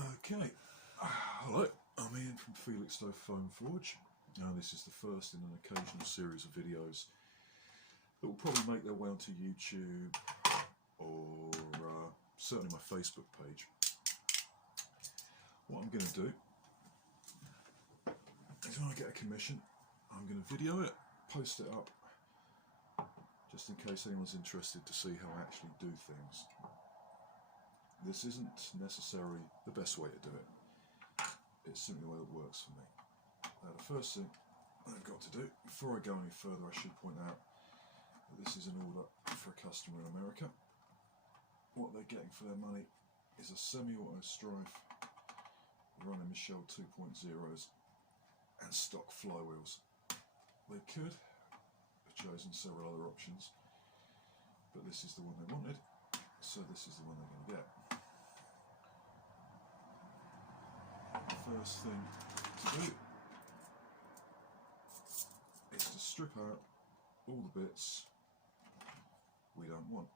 Okay, hello, I'm Ian from Felixstowe Foam Forge. Now this is the first in an occasional series of videos that will probably make their way onto YouTube or certainly my Facebook page. What I'm going to do is when I get a commission, I'm going to video it, post it up, just in case anyone's interested to see how I actually do things. This isn't necessarily the best way to do it. It's simply the way that works for me. Now the first thing I've got to do, before I go any further, I should point out that this is an order for a customer in America. What they're getting for their money is a semi-auto Stryfe running meischel 2.0s and stock flywheels. They could have chosen several other options, but this is the one they wanted, so this is the one they're going to get. The first thing to do is to strip out all the bits we don't want.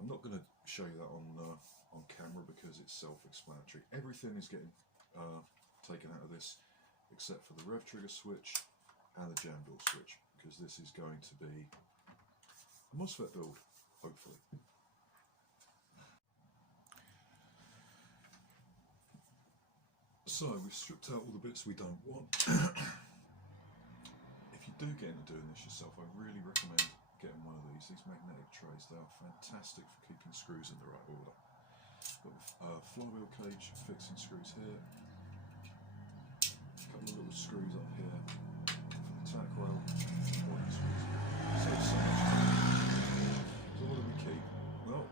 I'm not going to show you that on camera because it's self-explanatory. Everything is getting taken out of this except for the rev trigger switch and the jam door switch, because this is going to be a MOSFET build, hopefully. So we've stripped out all the bits we don't want. If you do get into doing this yourself, I really recommend getting one of these magnetic trays. They are fantastic for keeping screws in the right order. Got flywheel cage fixing screws here, a couple of little screws up here for the tack rail, pointing screws. So much time. So what do we keep? Well,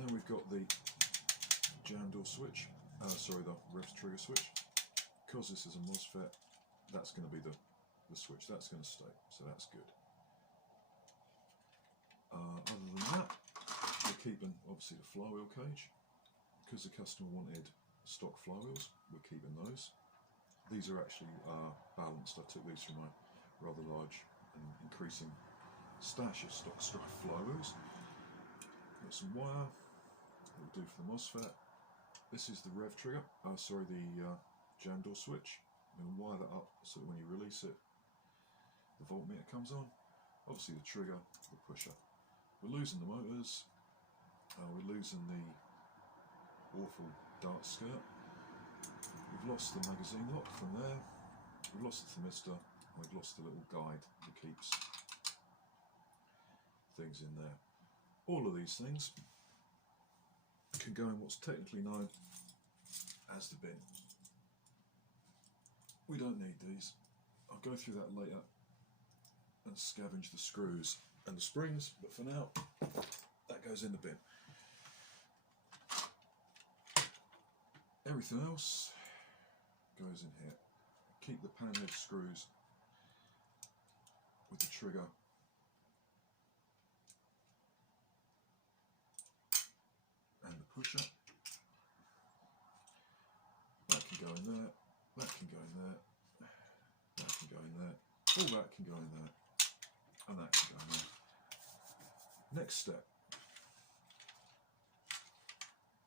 now we've got the jam door switch, the rev trigger switch. Because this is a MOSFET, that's going to be the switch, that's going to stay, so that's good. Other than that, we're keeping obviously the flywheel cage. Because the customer wanted stock flywheels, we're keeping those. These are actually balanced. I took these from my rather large and increasing stash of stock Stryfe flywheels. Got some wire that will do for the MOSFET. This is the rev trigger, the jam door switch. I'm going to wire that up so that when you release it, the voltmeter comes on. Obviously the trigger, the pusher. We're losing the motors, we're losing the awful dart skirt. We've lost the magazine lock from there, we've lost the thermistor, and we've lost the little guide that keeps things in there. All of these things can go in what's technically known as the bin. We don't need these. I'll go through that later and scavenge the screws and the springs, but for now that goes in the bin. Everything else goes in here. Keep the pan head screws with the trigger and the pusher. That can go in there, that can go in there, that can go in there, all that can go in there, and that can go in there. Next step.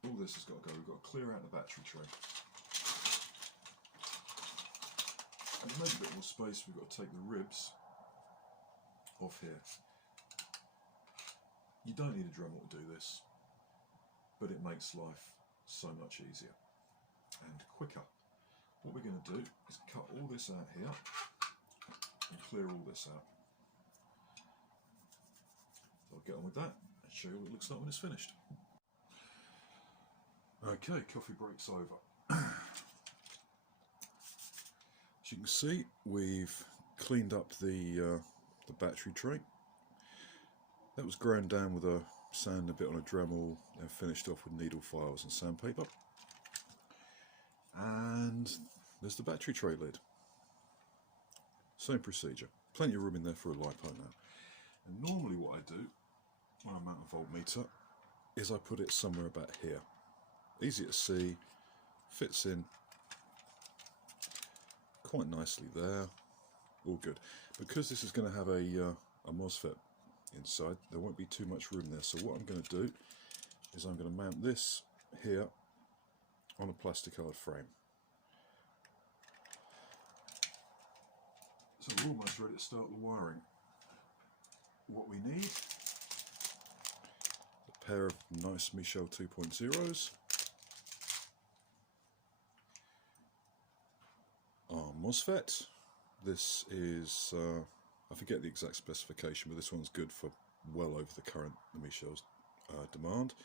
All this has got to go. We've got to clear out the battery tray. And to make a bit more space, we've got to take the ribs off here. You don't need a Dremel to do this, but it makes life so much easier and quicker. What we're going to do is cut all this out here and clear all this out. So I'll get on with that and show you what it looks like when it's finished. Okay, coffee break's over. As you can see, we've cleaned up the battery tray. That was ground down with a sand a bit on a Dremel and finished off with needle files and sandpaper. And there's the battery tray lid. Same procedure. Plenty of room in there for a LiPo now. And normally what I do when I mount a voltmeter is I put it somewhere about here. Easy to see, fits in quite nicely there, all good. Because this is going to have a MOSFET inside, there won't be too much room there, so what I'm going to do is I'm going to mount this here on a plasticard frame. So we're almost ready to start the wiring. What we need, a pair of nice meischel 2.0s, our MOSFET. This is, I forget the exact specification, but this one's good for well over the current meichel's demand.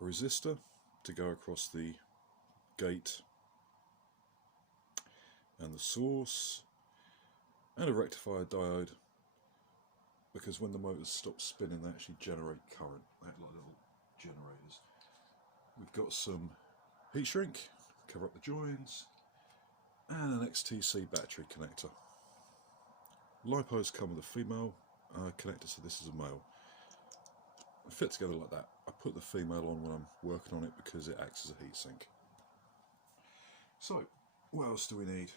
A resistor to go across the gate and the source, and a rectifier diode, because when the motors stop spinning they actually generate current. They act like little generators. We've got some heat shrink, cover up the joins, and an XTC battery connector. LiPos come with a female connector, so this is a male. They fit together like that. I put the female on when I'm working on it because it acts as a heatsink. So, what else do we need?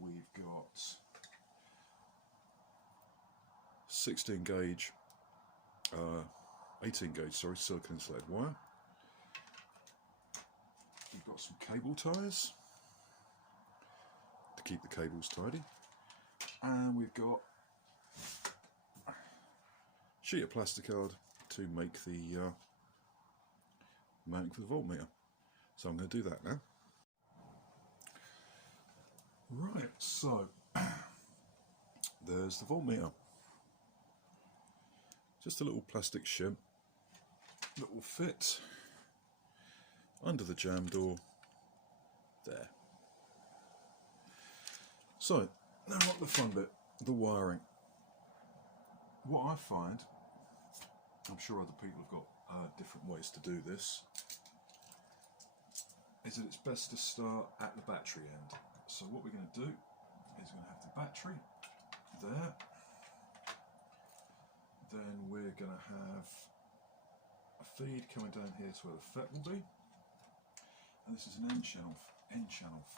We've got 16 gauge, 18 gauge, sorry, silicon insulated wire. We've got some cable ties to keep the cables tidy. And we've got a sheet of plasticard to make the mounting for the voltmeter. So I'm going to do that now. Right, so there's the voltmeter. Just a little plastic shim that will fit under the jam door there. So now what the fun bit, the wiring. What I find, I'm sure other people have got different ways to do this, is that it's best to start at the battery end. So what we're going to do is we're going to have the battery there, then we're going to have a feed coming down here to where the FET will be, and this is an N channel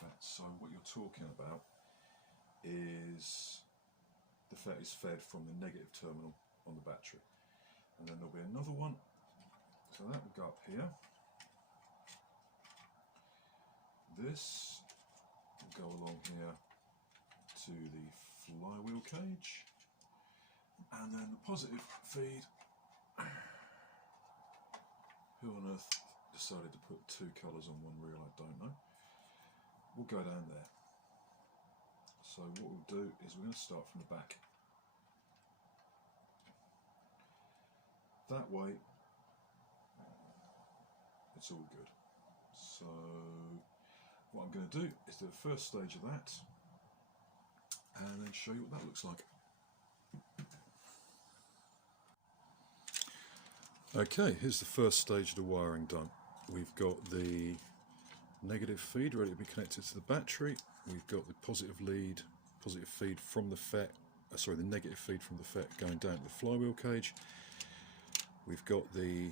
FET. So what you're talking about is the FET is fed from the negative terminal on the battery, and then there'll be another one, so that will go up here. This will go along here to the flywheel cage, and then the positive feed, who on earth decided to put two colours on one reel, I don't know, will go down there. So what we'll do is we're going to start from the back. That way it's all good. So what I'm going to do is do the first stage of that and then show you what that looks like. Okay, here's the first stage of the wiring done. We've got the negative feed ready to be connected to the battery. We've got the positive feed from the FET, the negative feed from the FET going down to the flywheel cage. We've got the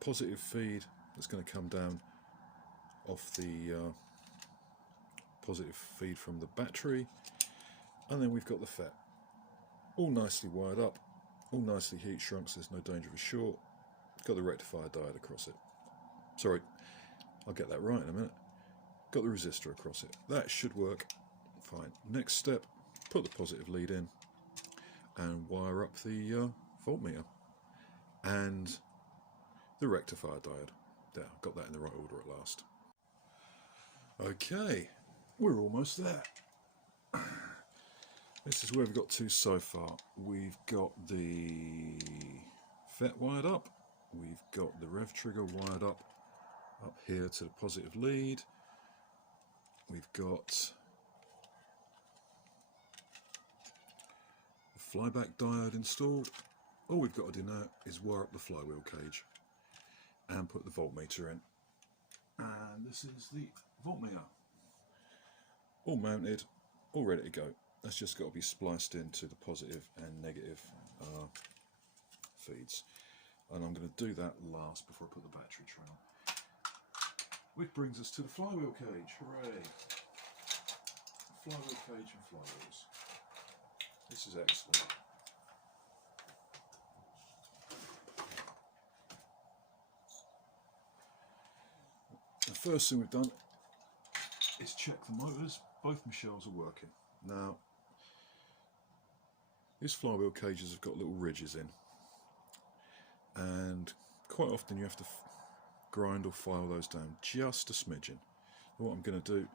positive feed that's going to come down off the positive feed from the battery, and then we've got the FET all nicely wired up, all nicely heat shrunk, so there's no danger of a short. Got the rectifier diode across it. Sorry, I'll get that right in a minute. Got the resistor across it. That should work fine. Next step, put the positive lead in and wire up the voltmeter and the rectifier diode. There, got that in the right order at last. Okay, we're almost there. This is where we've got to so far. We've got the FET wired up, we've got the rev trigger wired up here to the positive lead, we've got the flyback diode installed. All we've got to do now is wire up the flywheel cage and put the voltmeter in. And this is the voltmeter. All mounted, all ready to go. That's just got to be spliced into the positive and negative feeds. And I'm going to do that last before I put the battery tray on. Which brings us to the flywheel cage. Hooray! Flywheel cage and flywheels. This is excellent. The first thing we've done is check the motors. Both meischels are working. Now, these flywheel cages have got little ridges in, and quite often you have to grind or file those down just a smidgen. What I'm going to do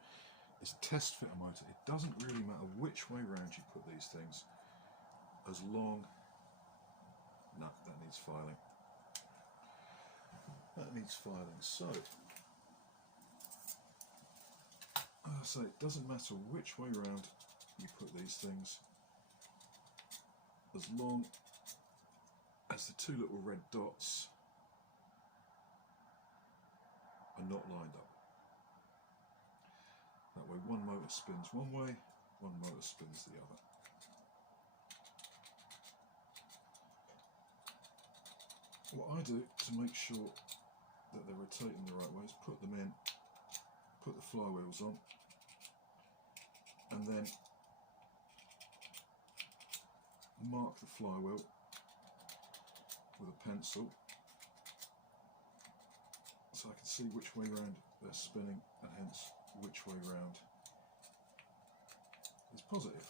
is test fit a motor. It doesn't really matter which way round you put these things, as long... No, that needs filing. That needs filing. So it doesn't matter which way round you put these things, as long as the two little red dots are not lined up. That way one motor spins one way, one motor spins the other. What I do to make sure that they're rotating the right way is put them in, put the flywheels on, and then mark the flywheel with a pencil so I can see which way round they're spinning, and hence which way round is positive.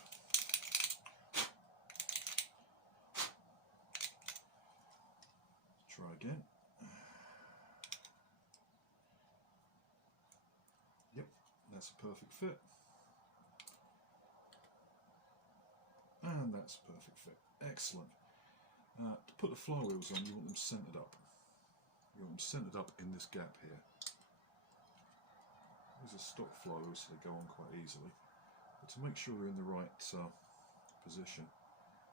Try again. Yep, that's a perfect fit. And that's a perfect fit. Excellent. To put the flywheels on, you want them centred up. You want them centred up in this gap here. These are stock flywheels, so they go on quite easily. But to make sure they're in the right position,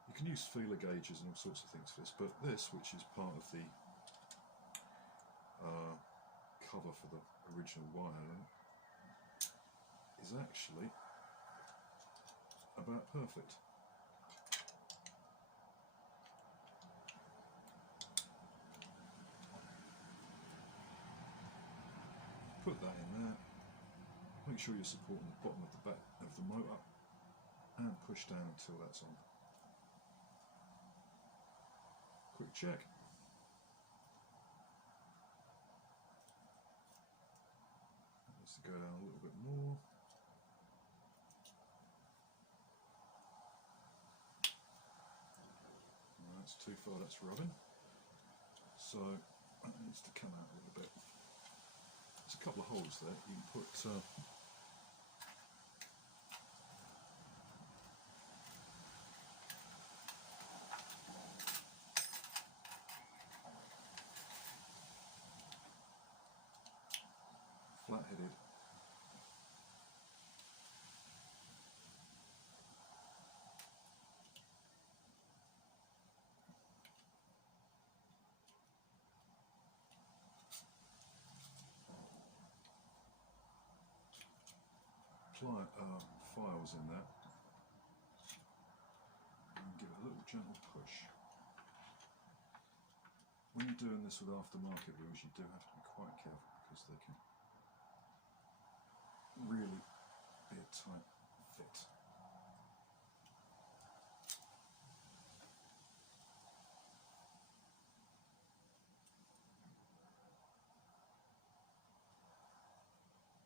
you can use feeler gauges and all sorts of things for this, but this, which is part of the cover for the original wire, is actually about perfect. Put that in there, make sure you're supporting the bottom of the back of the motor, and push down until that's on. Quick check. Needs to go down a little bit more. No, that's too far, that's rubbing. So that needs to come out a little bit. There's a couple of holes there. You can put flat-headed files in that, and give it a little gentle push. When you're doing this with aftermarket wheels, you do have to be quite careful because they can really be a tight fit.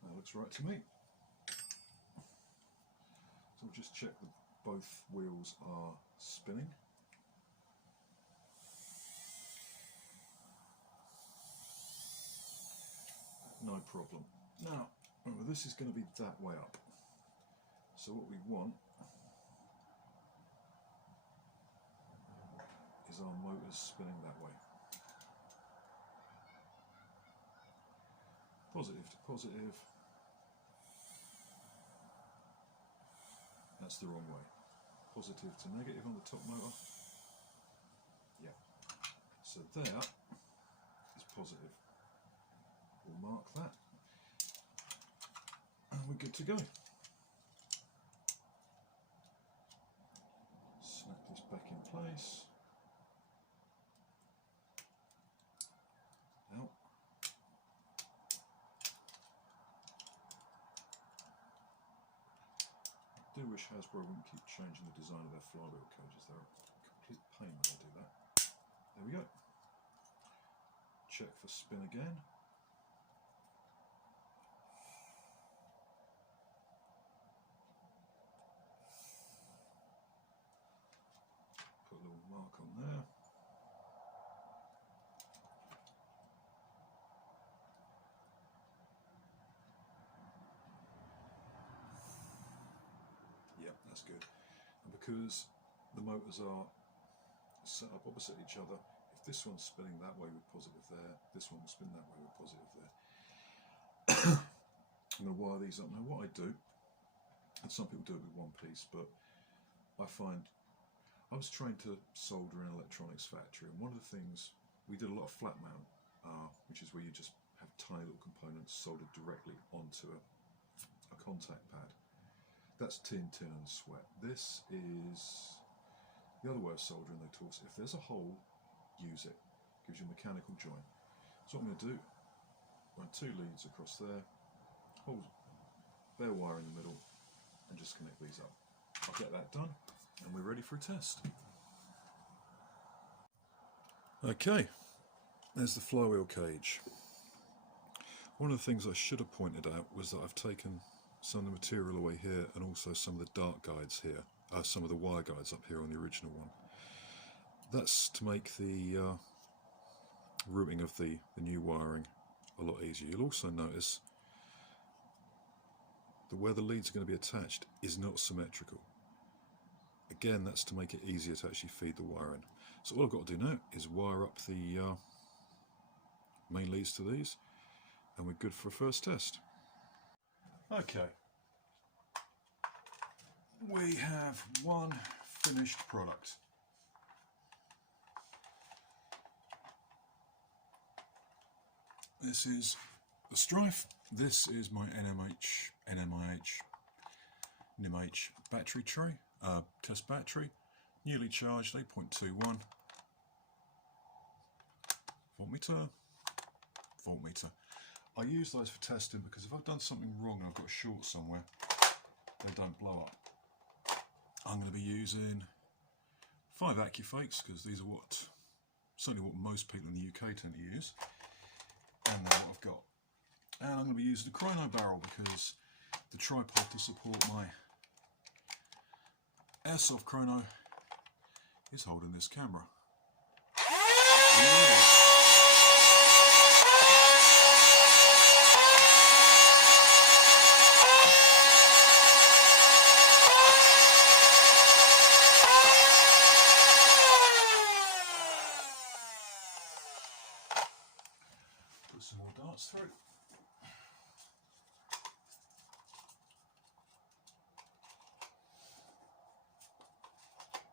That looks right to me. So we'll just check that both wheels are spinning. No problem. Now, remember, this is going to be that way up. So what we want is our motors spinning that way. Positive to positive. That's the wrong way. Positive to negative on the top motor. Yeah. So there is positive. We'll mark that. And we're good to go. Snap this back in place. Out. I do wish Hasbro wouldn't keep changing the design of their flywheel cages. They're a complete pain when they do that. There we go. Check for spin again. That's good. And because the motors are set up opposite each other, if this one's spinning that way with positive there, this one will spin that way with positive there. I'm going to wire these up. Now what I do, and some people do it with one piece, but I find I was trained to solder in an electronics factory, and one of the things, we did a lot of flat mount, which is where you just have tiny little components soldered directly onto a contact pad. That's tin and sweat. This is the other way of soldering they taught us. If there's a hole, use it. Gives you a mechanical joint. So what I'm going to do, run 2 leads across there, hold bare wire in the middle, and just connect these up. I'll get that done, and we're ready for a test. Okay, there's the flywheel cage. One of the things I should have pointed out was that I've taken some of the material away here, and also some of the dart guides here, some of the wire guides up here on the original one. That's to make the routing of the new wiring a lot easier. You'll also notice that where the leads are going to be attached is not symmetrical. Again, that's to make it easier to actually feed the wire in. So all I've got to do now is wire up the main leads to these, and we're good for a first test. Okay, we have one finished product. This is the Stryfe. This is my NMH battery tray, test battery, newly charged, 8.21 voltmeter. I use those for testing because if I've done something wrong and I've got a short somewhere, they don't blow up. I'm going to be using 5 accustrikes because these are certainly what most people in the UK tend to use, and they're what I've got. And I'm going to be using a chrono barrel because the tripod to support my airsoft chrono is holding this camera. Put some more darts through.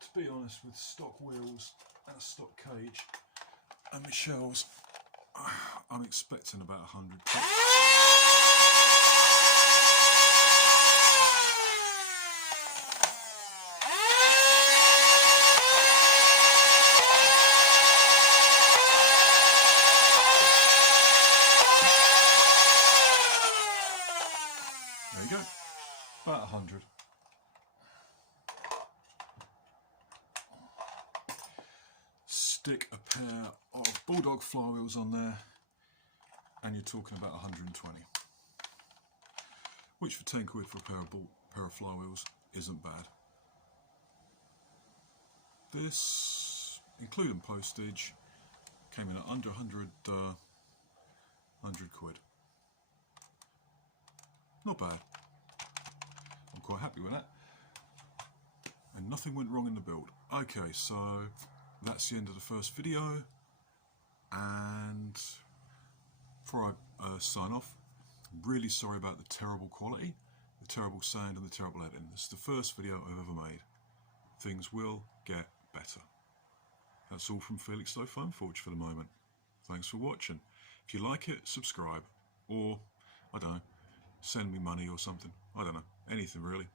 To be honest, with stock wheels and a stock cage and meischels, I'm expecting about 100 kicks. There you go, about 100. Stick a pair of Bulldog flywheels on there, and you're talking about 120, which for 10 quid for a pair of flywheels isn't bad. This, including postage, came in at under 100 quid. Not bad. I'm quite happy with that. And nothing went wrong in the build. Okay, so that's the end of the first video, and before I sign off, I'm really sorry about the terrible quality, the terrible sound and the terrible editing. This is the first video I've ever made. Things will get better. That's all from Felix Stryfe Forge for the moment. Thanks for watching. If you like it, subscribe, or I don't know, send me money or something. I don't know, anything really.